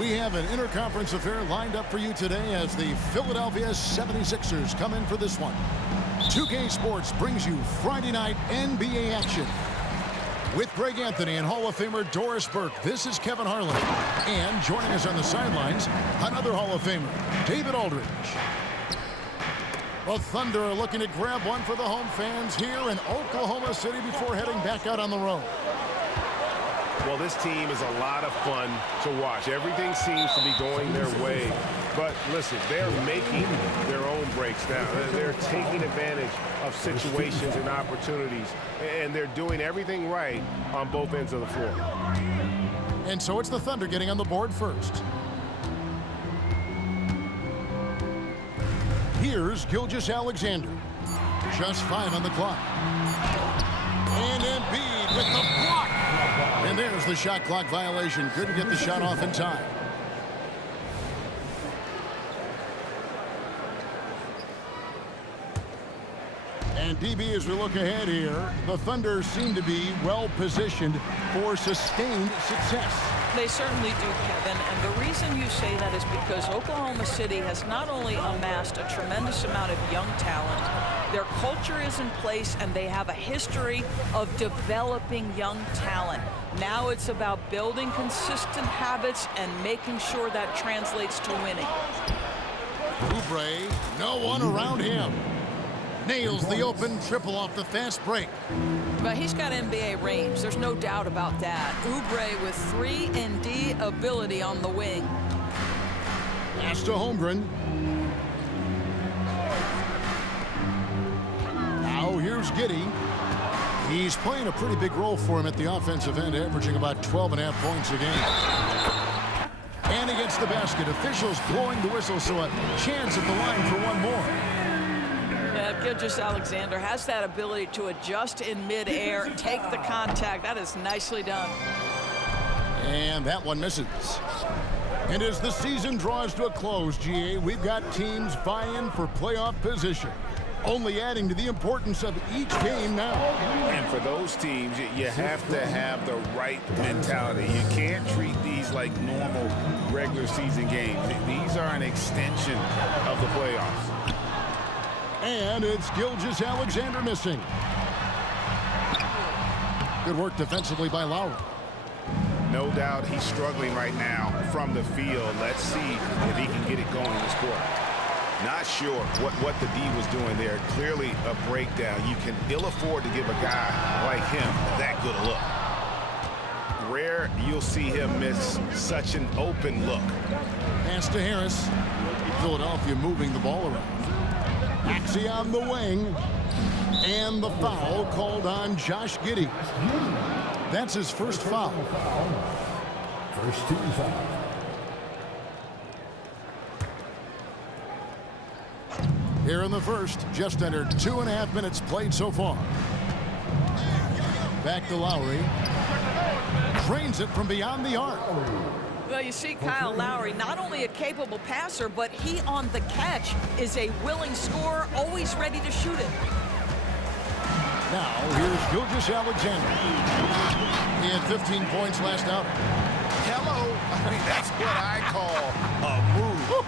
We have an interconference affair lined up for you today as the Philadelphia 76ers come in for this one. 2K Sports brings you Friday night NBA action. With Greg Anthony and Hall of Famer Doris Burke, this is Kevin Harlan. And joining us on the sidelines, another Hall of Famer, David Aldridge. The Thunder are looking to grab one for the home fans here in Oklahoma City before heading back out on the road. Well, this team is a lot of fun to watch. Everything seems to be going their way. But listen, they're making their own breaks now. They're taking advantage of situations and opportunities, and they're doing everything right on both ends of the floor. And so it's the Thunder getting on the board first. Here's Gilgeous-Alexander. Just 5 on the clock. And Embiid with the block. And there's the shot clock violation. Couldn't get the shot off in time. And DB, as we look ahead here, the Thunder seem to be well positioned for sustained success. They certainly do, Kevin, and the reason you say that is because Oklahoma City has not only amassed a tremendous amount of young talent, their culture is in place, and they have a history of developing young talent. Now it's about building consistent habits and making sure that translates to winning. Oubre, no one around him. Nails the open triple off the fast break. But he's got NBA range. There's no doubt about that. Oubre with 3-and-D ability on the wing. Pass to Holmgren. Now here's Giddey. He's playing a pretty big role for him at the offensive end, averaging about 12.5 points a game. And against the basket, officials blowing the whistle, so a chance at the line for one more. Gilgeous-Alexander has that ability to adjust in midair, take the contact. That is nicely done. And that one misses. And as the season draws to a close, GA, we've got teams vying for playoff position, only adding to the importance of each game now. And for those teams, you have to have the right mentality. You can't treat these like normal regular season games. These are an extension of the playoffs. And it's Gilgeous-Alexander missing. Good work defensively by Lowry. No doubt he's struggling right now from the field. Let's see if he can get it going this quarter. Not sure what the D was doing there. Clearly a breakdown. You can ill afford to give a guy like him that good a look. Rare you'll see him miss such an open look. Pass to Harris. Philadelphia moving the ball around. Maxey on the wing. And the foul called on Josh Giddey. That's his first foul. First team foul. Here in the first, just under 2.5 minutes played so far. Back to Lowry. Trains it from beyond the arc. Well, you see Kyle Lowry, not only a capable passer, but he on the catch is a willing scorer, always ready to shoot it. Now, here's Gilgeous-Alexander. He had 15 points last out. Hello. I mean, that's what I call a move.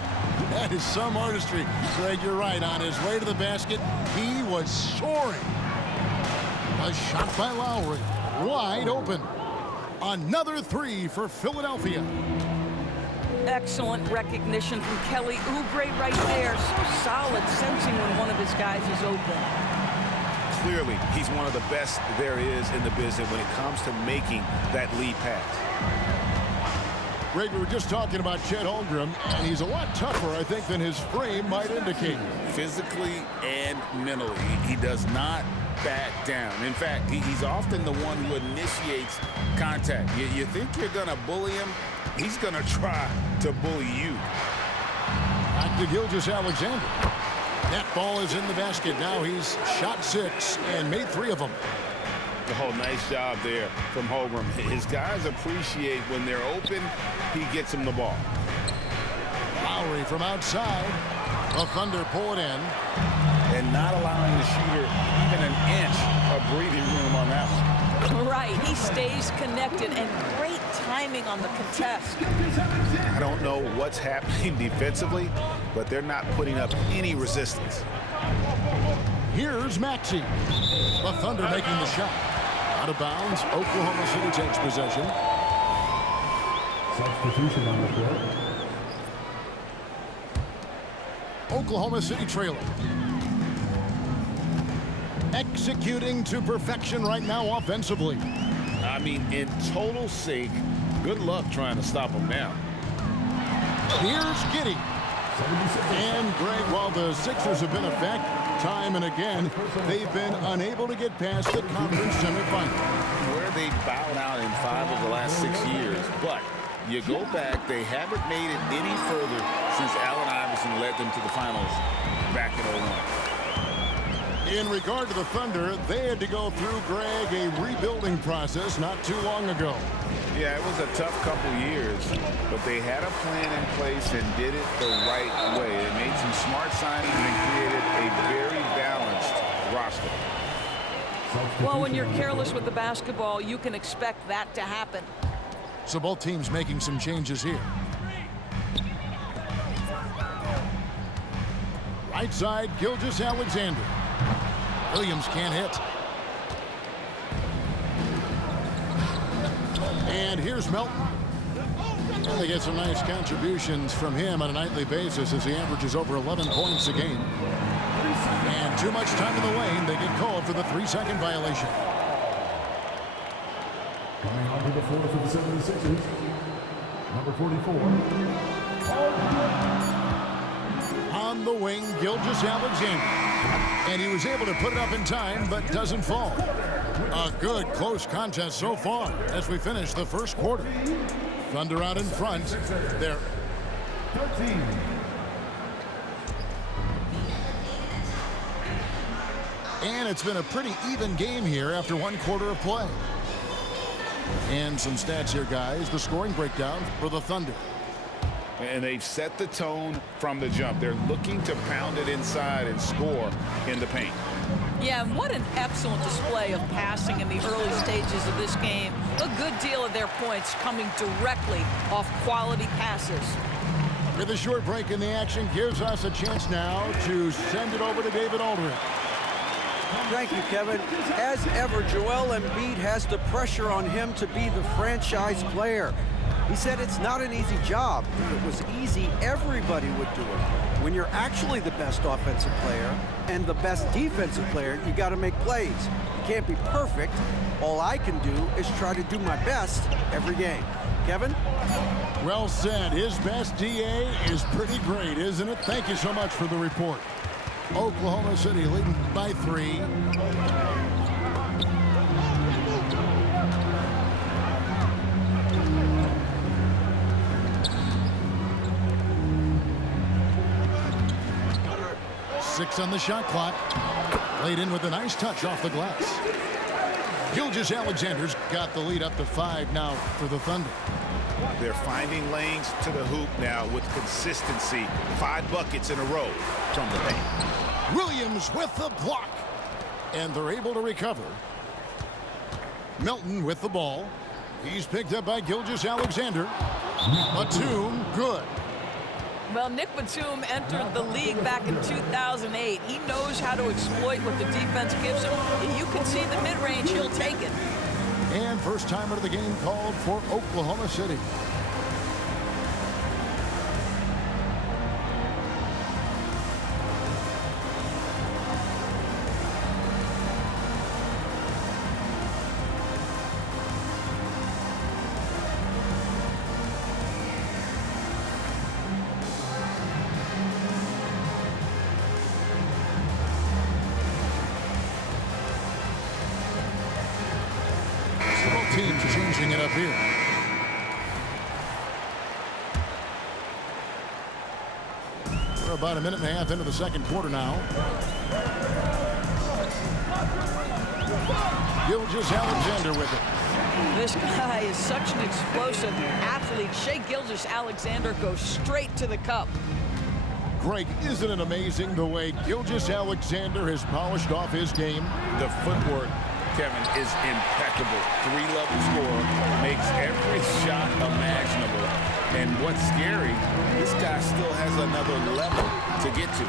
That is some artistry. Greg, you're right. On his way to the basket, he was soaring. A shot by Lowry. Wide open. Another three for Philadelphia. Excellent recognition from Kelly Oubre right there. So solid, sensing when one of his guys is open. Clearly, he's one of the best there is in the business when it comes to making that lead pass. Greg, we were just talking about Chet Holmgren, and he's a lot tougher, I think, than his frame might indicate. Physically and mentally, he does not back down. In fact, he's often the one who initiates contact. You think you're going to bully him? He's going to try to bully you. Back to Gilgeous-Alexander. That ball is in the basket. Now he's shot 6 and made 3 of them. Oh, nice job there from Holmgren. His guys appreciate when they're open, he gets them the ball. Lowry from outside. The Thunder pull it in. And not allowing the shooter even an inch of breathing room on that one. Right, He stays connected, and great timing on the contest. I don't know what's happening defensively, but they're not putting up any resistance. Here's Maxey. The Thunder making the shot. Out of bounds, Oklahoma City takes possession. Substitution on the court. Oklahoma City trailing. Executing to perfection right now offensively. I mean, in total sync. Good luck trying to stop them now. Here's Giddey. And Greg, while the Sixers have been a fact time and again, they've been unable to get past the conference semifinal. Where they bowed out in 5 of the last 6 years. But you go back, they haven't made it any further since Allen Iverson led them to the finals back in 01. In regard to the Thunder, they had to go through, Greg, a rebuilding process not too long ago. Yeah, it was a tough couple years, but they had a plan in place and did it the right way. They made some smart signings and created a very balanced roster. Well, when you're careless with the basketball, you can expect that to happen. So both teams making some changes here. Right side, Gilgeous-Alexander. Williams can't hit. And here's Melton. And they get some nice contributions from him on a nightly basis as he averages over 11 points a game. And too much time in the lane. They get called for the 3-second violation. Coming onto the floor for the 76ers, number 44. On the wing, Gilgeous-Alexander. And he was able to put it up in time, but doesn't fall. A good, close contest so far as we finish the first quarter. Thunder out in front. There. 13. And it's been a pretty even game here after 1 quarter of play. And some stats here, guys. The scoring breakdown for the Thunder. And they've set the tone from the jump. They're looking to pound it inside and score in the paint. Yeah, and what an excellent display of passing in the early stages of this game. A good deal of their points coming directly off quality passes. With a short break in the action, gives us a chance now to send it over to David Aldridge. Thank you, Kevin. As ever, Joel Embiid has the pressure on him to be the franchise player. He said it's not an easy job. If it was easy, everybody would do it. When you're actually the best offensive player and the best defensive player, you got to make plays. You can't be perfect. All I can do is try to do my best every game. Kevin? Well said. His best DA is pretty great, isn't it? Thank you so much for the report. Oklahoma City leading by 3. Six on the shot clock. Laid in with a nice touch off the glass. Gilgeous-Alexander's got the lead up to 5 now for the Thunder. They're finding lanes to the hoop now with consistency. 5 buckets in a row from the paint. Williams with the block. And they're able to recover. Melton with the ball. He's picked up by Gilgeous-Alexander. Batum, good. Well, Nick Batum entered the league back in 2008. He knows how to exploit what the defense gives him. If you can see the mid-range, he'll take it. And first timer of the game called for Oklahoma City. Teams changing it up here. We're about a minute and a half into the second quarter now. Gilgeous-Alexander with it. This guy is such an explosive athlete. Shai Gilgeous-Alexander goes straight to the cup. Greg, isn't it amazing the way Gilgeous-Alexander has polished off his game? The footwork Kevin, is impeccable. Three-level scorer, makes every shot imaginable. And what's scary, this guy still has another level to get to.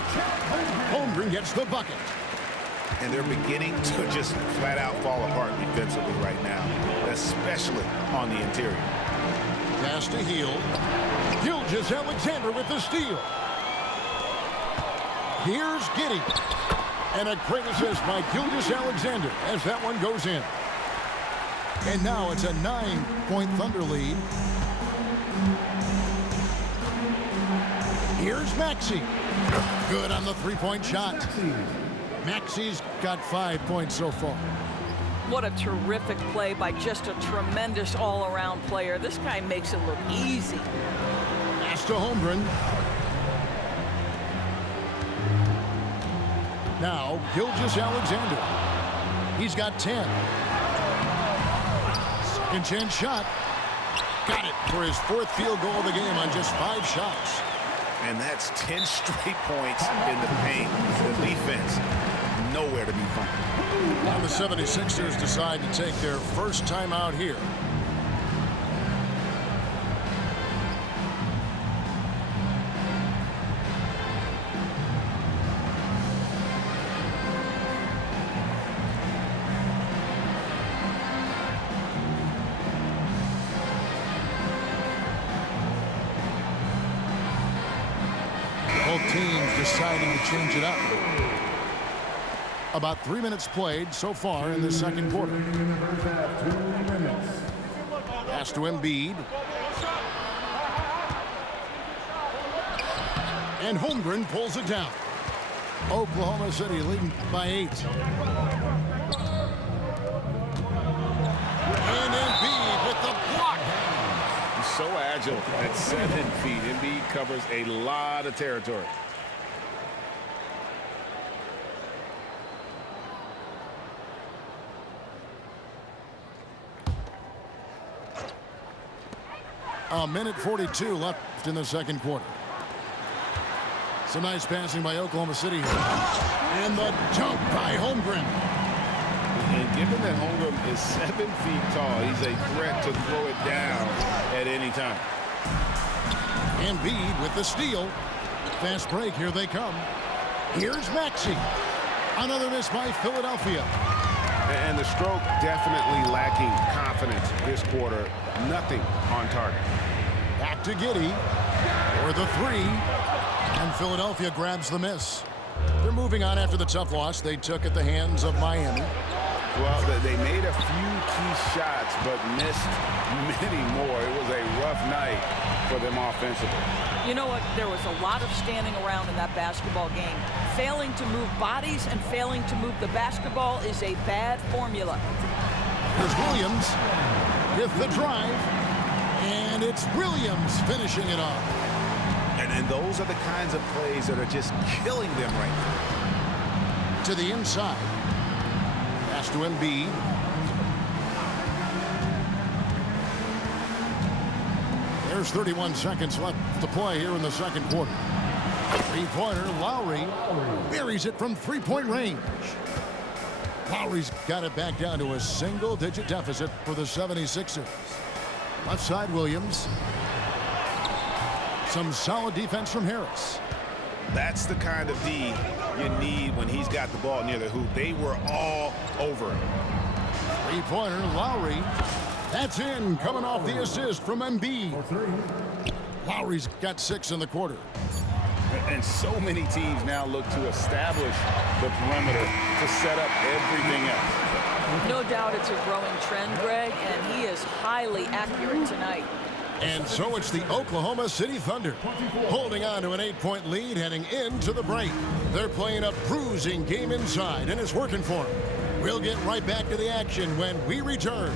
Holmgren gets the bucket. And they're beginning to just flat out fall apart defensively right now, especially on the interior. Pass to Heel. Gilgeous-Alexander with the steal. Here's Giddey. And a great assist by Gilgeous-Alexander as that one goes in. And now it's a 9-point Thunder lead. Here's Maxey. Good on the three-point shot. Maxey's got 5 points so far. What a terrific play by just a tremendous all-around player. This guy makes it look easy. Pass to Holmgren. Now, Gilgeous-Alexander. He's got 10. Second chance shot. Got it for his 4th field goal of the game on just 5 shots. And that's 10 straight points in the paint. The defense, nowhere to be found. Now the 76ers decide to take their first time out here. Both teams deciding to change it up. About 3 minutes played so far in the second quarter. Pass to Embiid. And Holmgren pulls it down. Oklahoma City leading by 8. And Embiid with the block. He's so agile at 7 feet. Embiid covers a lot of territory. A minute 42 left in the second quarter. Some nice passing by Oklahoma City here. And the dunk by Holmgren. And given that Holmgren is 7 feet tall, he's a threat to throw it down at any time. Embiid with the steal. Fast break, here they come. Here's Maxey. Another miss by Philadelphia. And the stroke definitely lacking confidence this quarter. Nothing on target. Back to Giddey for the 3. And Philadelphia grabs the miss. They're moving on after the tough loss they took at the hands of Miami. Well, they made a few key shots, but missed many more. It was a rough night for them offensively. You know what? There was a lot of standing around in that basketball game. Failing to move bodies and failing to move the basketball is a bad formula. Here's Williams with the drive. And it's Williams finishing it off. And those are the kinds of plays that are just killing them right now. To the inside. Pass to Embiid. There's 31 seconds left to play here in the second quarter. Three-pointer, Lowry buries it from three-point range. Lowry's got it back down to a single-digit deficit for the 76ers. Left side, Williams. Some solid defense from Harris. That's the kind of D you need when he's got the ball near the hoop. They were all over him. Three-pointer, Lowry. That's in, coming off the assist from Embiid. Lowry's got 6 in the quarter. And so many teams now look to establish the perimeter to set up everything else. No doubt it's a growing trend, Greg, and he is highly accurate tonight. And so it's the Oklahoma City Thunder holding on to an 8-point lead heading into the break. They're playing a bruising game inside, and it's working for them. We'll get right back to the action when we return.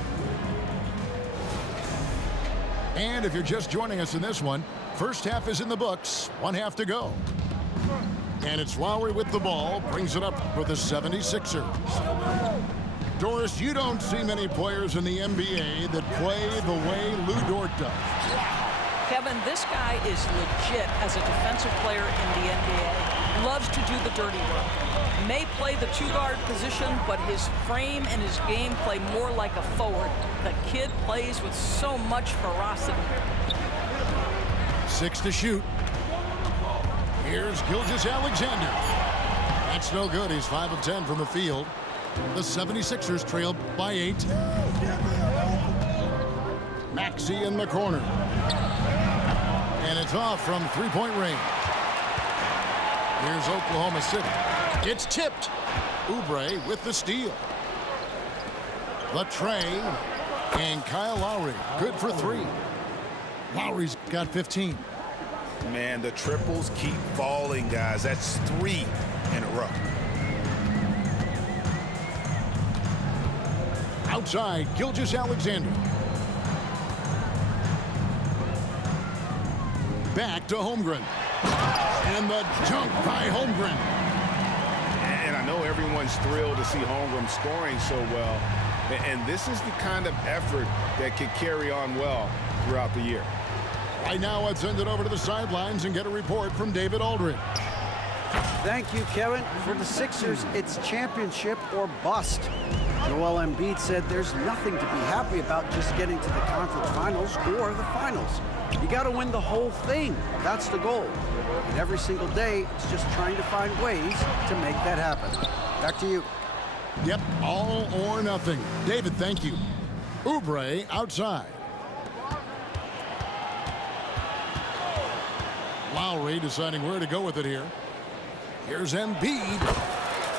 And if you're just joining us in this one, first half is in the books, 1 half to go. And it's Lowry with the ball, brings it up for the 76ers. Doris, you don't see many players in the NBA that play the way Lou Dort does. Kevin, this guy is legit as a defensive player in the NBA. loves to do the dirty work. May play the two-guard position, but his frame and his game play more like a forward. The kid plays with so much ferocity. 6 to shoot. Here's Gilgeous-Alexander. That's no good. He's 5 of 10 from the field. The 76ers trail by 8. Maxey in the corner. And it's off from three-point range. Here's Oklahoma City. It's tipped. Oubre with the steal. The tray. And Kyle Lowry, good for 3. Lowry's got 15. Man, the triples keep falling, guys. That's 3 in a row. Outside, Gilgeous-Alexander. Back to Holmgren. And the dunk by Holmgren. And I know everyone's thrilled to see Holmgren scoring so well. And this is the kind of effort that could carry on well throughout the year. Right now, let's send it over to the sidelines and get a report from David Aldridge. Thank you, Kevin. For the Sixers, it's championship or bust. Joel Embiid said there's nothing to be happy about just getting to the conference finals or the finals. You got to win the whole thing. That's the goal. And every single day, it's just trying to find ways to make that happen. Back to you. Yep, all or nothing. David, thank you. Oubre outside. Lowry deciding where to go with it here. Here's Embiid.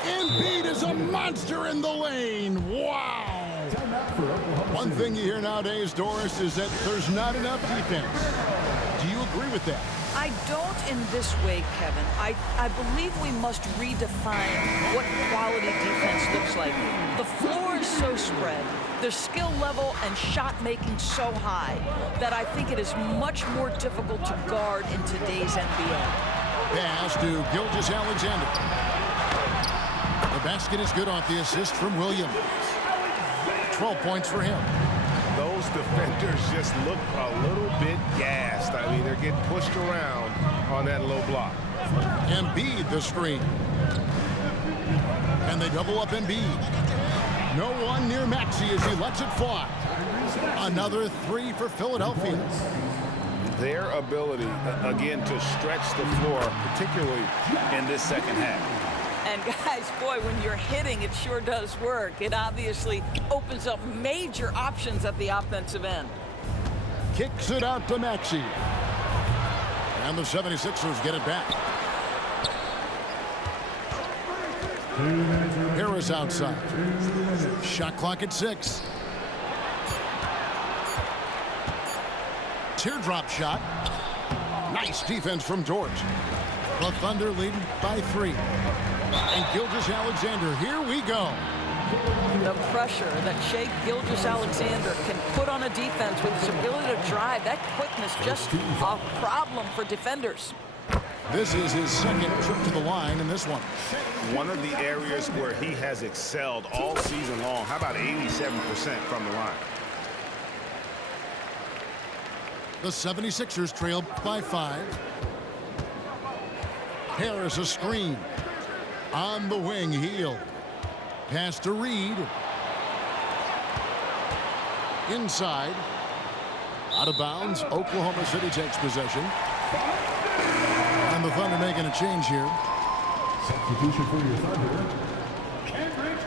Embiid is a monster in the lane. Wow. One thing you hear nowadays, Doris, is that there's not enough defense. Do you agree with that? I don't in this way, Kevin. I believe we must redefine what quality defense looks like. The floor is so spread, their skill level and shot making so high that I think it is much more difficult to guard in today's NBA. Pass to Gilgeous-Alexander. The basket is good off the assist from Williams. 12 points for him. Those defenders just look a little bit gassed. I mean, they're getting pushed around on that low block. Embiid the screen. And they double up Embiid. No one near Maxey as he lets it fly. Another 3 for Philadelphia. Their ability, again, to stretch the floor, particularly in this second half. And guys, boy, when you're hitting, it sure does work. It obviously opens up major options at the offensive end. Kicks it out to Maxey. And the 76ers get it back. Harris outside. Shot clock at 6. Teardrop shot. Nice defense from George. The Thunder leading by 3. And Gilgeous-Alexander, here we go. The pressure that Shai Gilgeous-Alexander can put on a defense with his ability to drive, that quickness, just a problem for defenders. This is his second trip to the line in this one. One of the areas where he has excelled all season long. How about 87% from the line? The 76ers trail by 5. Harris a screen. On the wing, Heel. Pass to Reed. Inside. Out of bounds. Oklahoma City takes possession. And the Thunder making a change here. Substitution for your Thunder. Cambridge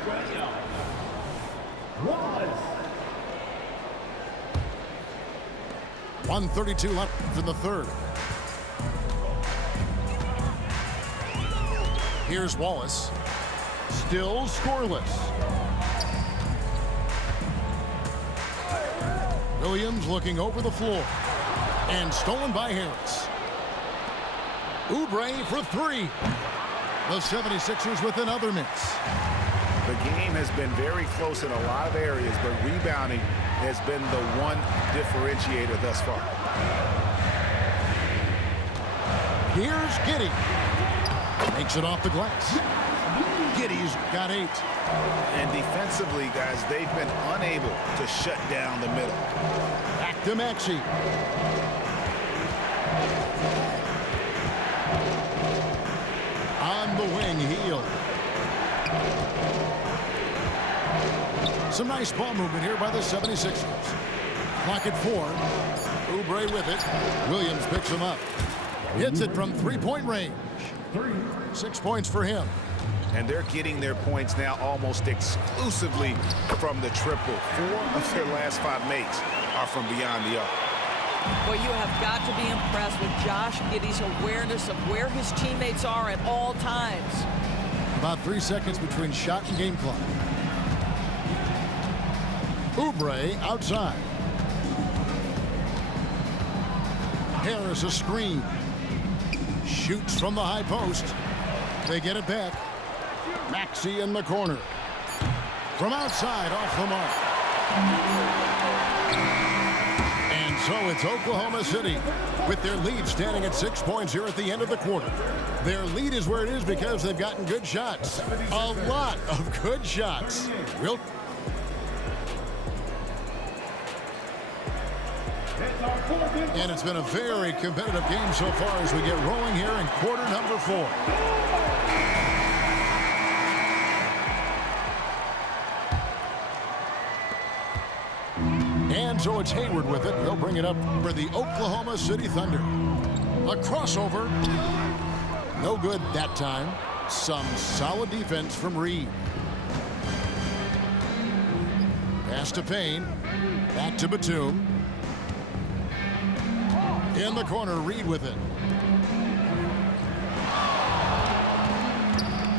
Wallace. 1:32 left in the third. Here's Wallace. Still scoreless. Williams looking over the floor. And stolen by Harris. Oubre for 3. The 76ers with another miss. The game has been very close in a lot of areas, but rebounding has been the one differentiator thus far. Here's Giddey. Makes it off the glass. Giddey's got 8. And defensively, guys, they've been unable to shut down the middle. Back to Maxey. From the wing, Heel. Some nice ball movement here by the 76ers. Clock at 4. Oubre with it. Williams picks him up. Hits it from three-point range. 6 points for him. And they're getting their points now almost exclusively from the triple. 4 of their last 5 makes are from beyond the arc. Well, you have got to be impressed with Josh Giddey's awareness of where his teammates are at all times. About 3 seconds between shot and game clock. Oubre outside. Harris a screen. Shoots from the high post. They get it back. Maxey in the corner. From outside, off the mark. And so it's Oklahoma City with their lead standing at 6 points here at the end of the quarter. Their lead is where it is because they've gotten good shots. A lot of good shots. And it's been a very competitive game so far as we get rolling here in quarter number 4. And so it's Hayward with it. He'll bring it up for the Oklahoma City Thunder. A crossover. No good that time. Some solid defense from Reed. Pass to Payne. Back to Batum. In the corner, Reed with it.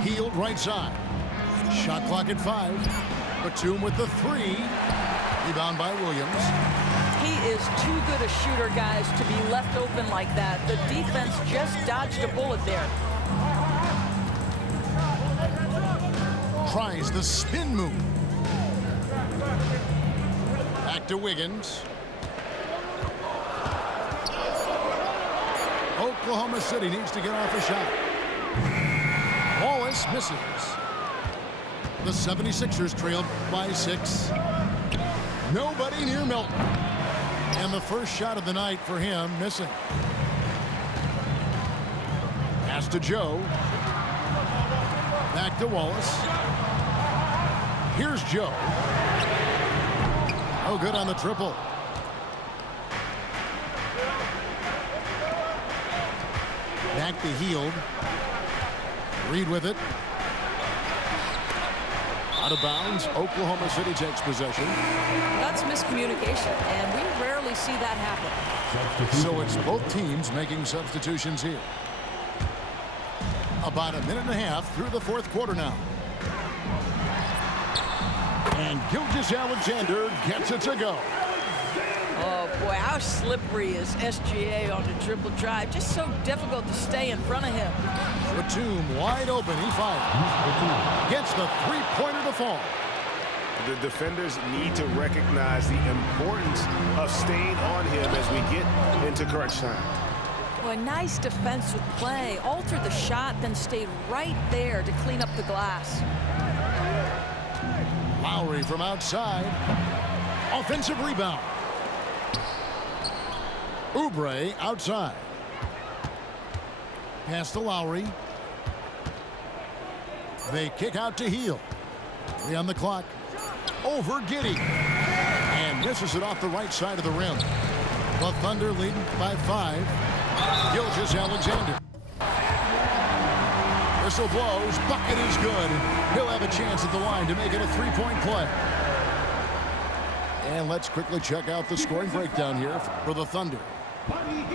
Healed right side. Shot clock at 5. Batum with the 3. Rebound by Williams. He is too good a shooter, guys, to be left open like that. The defense just dodged a bullet there. Tries the spin move. Back to Wiggins. Oklahoma City needs to get off a shot. Wallace misses. The 76ers trail by 6. Nobody near Milton. And the first shot of the night for him missing. Pass to Joe. Back to Wallace. Here's Joe. Oh, good on the triple. Back to Hield. Reed with it. Out of bounds. Oklahoma City takes possession. That's miscommunication, and we rarely see that happen. So it's both teams making substitutions here. About a minute and a half through the 4th quarter now. And Gilgeous-Alexander gets it to go. Oh, boy, how slippery is SGA on the triple drive. Just so difficult to stay in front of him. Batum wide open. He fires. Gets the 3-pointer to fall. The defenders need to recognize the importance of staying on him as we get into crunch time. Well, a nice defensive play. Altered the shot, then stayed right there to clean up the glass. Lowry from outside. Offensive rebound. Oubre outside. Pass to Lowry. They kick out to Hield. 3 on the clock. Over Giddey. And misses it off the right side of the rim. The Thunder leading by 5. Gilgeous-Alexander. Whistle blows. Bucket is good. He'll have a chance at the line to make it a 3-point play. And let's quickly check out the scoring breakdown here for the Thunder.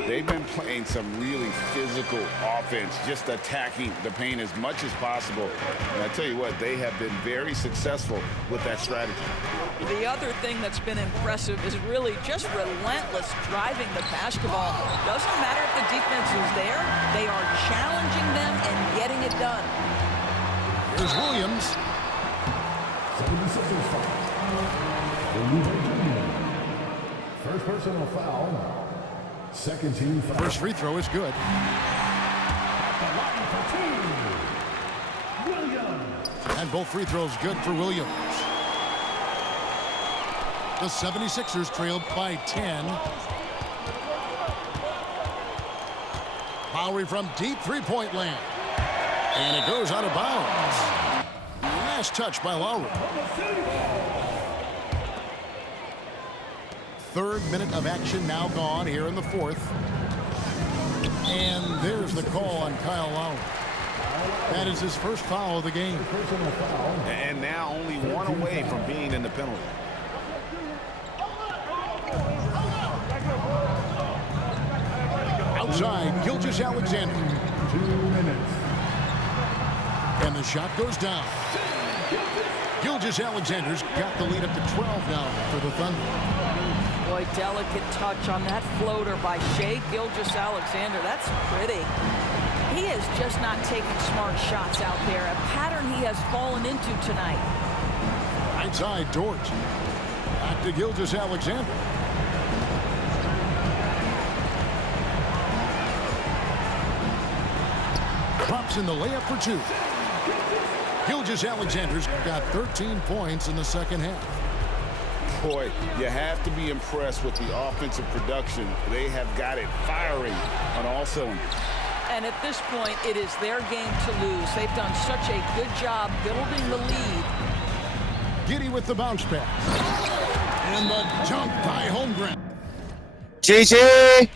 They've been playing some really physical offense, just attacking the paint as much as possible. And I tell you what, they have been very successful with that strategy. The other thing that's been impressive is really just relentless driving the basketball. Doesn't matter if the defense is there, they are challenging them and getting it done. Here's Williams. 76ers foul. First personal foul. Second team foul. First free throw is good. And both free throws good for Williams. The 76ers trailed by 10. Lowry from deep 3-point land. And it goes out of bounds. Last touch by Lowry. Third minute of action now gone here in the fourth. And there's the call on Kyle Lowry. That is his first foul of the game. And now only one away from being in the penalty. Outside, Gilgeous-Alexander. 2 minutes. And the shot goes down. Gilgeous-Alexander's got the lead up to 12 now for the Thunder. Boy, delicate touch on that floater by Shai Gilgeous-Alexander. That's pretty. He is just not taking smart shots out there, a pattern he has fallen into tonight. Right side, Dort. Back to Gilgeous-Alexander. Drops in the layup for two. Gilgeous-Alexander's got 13 points in the second half. Boy, you have to be impressed with the offensive production. They have got it firing on all cylinders. And at this point, it is their game to lose. They've done such a good job building the lead. Giddey with the bounce pass. And the dunk by Holmgren. GG!